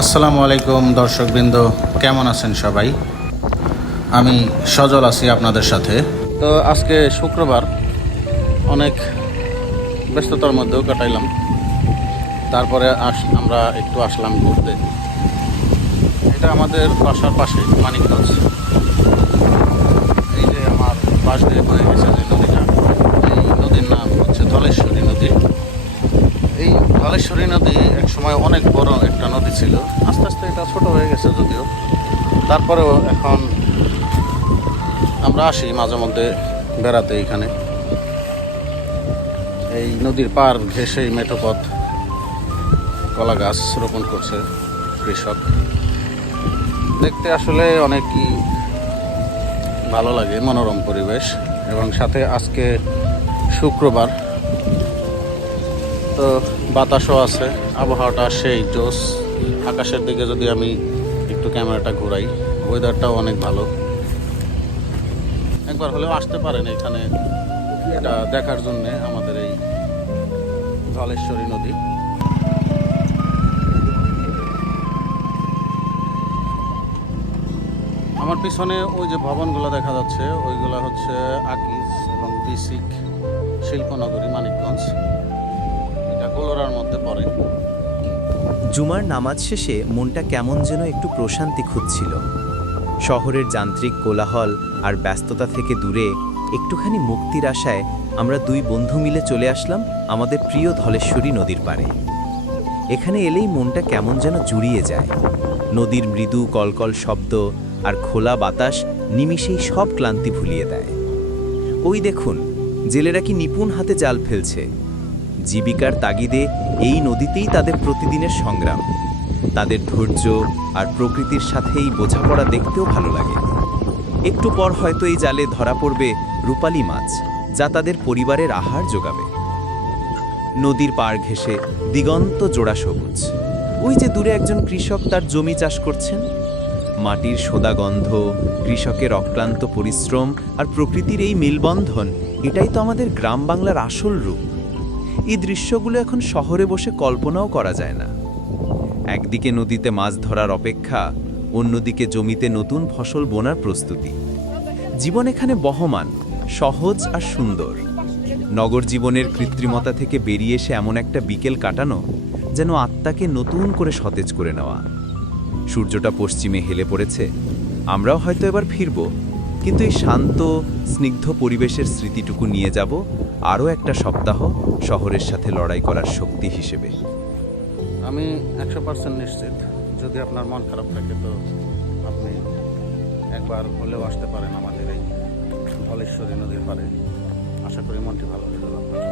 আসসালামু আলাইকুম, দর্শকবৃন্দ। কেমন আছেন সবাই? আমি সজল আছি আপনাদের সাথে। তো আজকে শুক্রবার, অনেক ব্যস্ততার মধ্যেও কাটাইলাম। তারপরে আস আমরা একটু আসলাম ঘুরতে। এটা আমাদের বাসার পাশে, মানিকগঞ্জ এই যে আমার পাশ দিয়ে বয়ে গেছে যে নদীটা এই নদীর নাম হচ্ছে ধলেশ্বরী নদী এই ধলেশ্বরী নদী এক সময় অনেক বড় একটা নদী ছিল। আস্তে আস্তে এটা ছোট হয়ে গেছে যদিও। তারপরেও এখন আমরা আসি মাঝে মধ্যে বেড়াতে এইখানে এই নদীর পার ঘেসেই মেঠোপথ কলা গাছ রোপণ করছে কৃষক। দেখতে আসলে অনেকই ভালো লাগে, মনোরম পরিবেশ। এবং সাথে আজকে শুক্রবার তো বাতাসও আছে, আবহাওয়াটা সেই জোস আকাশের দিকে যদি আমি একটু ক্যামেরাটা ঘুরাই ওয়েদারটাও অনেক ভালো। একবার হলেও আসতে পারেন এখানে, এটা দেখার জন্যে আমাদের এই ধলেশ্বরী নদী। আমার পিছনে ওই যে ভবনগুলো দেখা যাচ্ছে, ওইগুলো হচ্ছে আকিজ এবং বিসিক শিল্পনগরী, মানিকগঞ্জ। এটা গোলরার মধ্যে পড়ে। জুমার নামাজ শেষে মনটা কেমন যেন একটু প্রশান্তি খুঁজছিল। শহরের যান্ত্রিক কোলাহল আর ব্যস্ততা থেকে দূরে একটুখানি মুক্তির আশায় আমরা দুই বন্ধু মিলে চলে আসলাম আমাদের প্রিয় ধলেশ্বরী নদীর পাড়ে। এখানে এলেই মনটা কেমন যেন জুড়িয়ে যায়। নদীর মৃদু কলকল শব্দ আর খোলা বাতাস নিমিষেই সব ক্লান্তি ভুলিয়ে দেয়। ওই দেখুন, জেলেরা কি নিপুণ হাতে জাল ফেলছে। জীবিকার তাগিদে এই নদীতেই তাদের প্রতিদিনের সংগ্রাম। তাদের ধৈর্য আর প্রকৃতির সাথেই বোঝাপড়া দেখতেও ভালো লাগে। একটু পর হয়তো এই জালে ধরা পড়বে রূপালী মাছ, যা তাদের পরিবারের আহার যোগাবে। নদীর পাড় ঘেঁষে দিগন্ত জোড়া সবুজ। ওই যে দূরে একজন কৃষক তার জমি চাষ করছেন। মাটির সোদা গন্ধ, কৃষকের অক্লান্ত পরিশ্রম আর প্রকৃতির এই মেলবন্ধন, এটাই তো আমাদের গ্রাম বাংলার আসল রূপ। এই দৃশ্যগুলো এখন শহরে বসে কল্পনাও করা যায় না। একদিকে নদীতে মাছ ধরার অপেক্ষা, অন্যদিকে জমিতে নতুন ফসল বোনার প্রস্তুতি। জীবন এখানে বহমান, সহজ আর সুন্দর। নগর জীবনের কৃত্রিমতা থেকে বেরিয়ে এসে এমন একটা বিকেল কাটানো, যেন আত্মাকে নতুন করে সতেজ করে নেওয়া। সূর্যটা পশ্চিমে হেলে পড়েছে, আমরাও হয়তো এবার ফিরব। কিন্তু এই শান্ত, স্নিগ্ধ পরিবেশের স্মৃতিটুকু নিয়ে যাব আরও একটা সপ্তাহ শহরের সাথে লড়াই করার শক্তি হিসেবে। আমি একশো পার্সেন্ট নিশ্চিত। যদি আপনার মন খারাপ থাকে তো আপনি একবার হলেও আসতে পারেন আমাদের এই ধলেশ্বরী নদীর পারে আশা করি মনটি ভালো হয়ে যাবে আপনার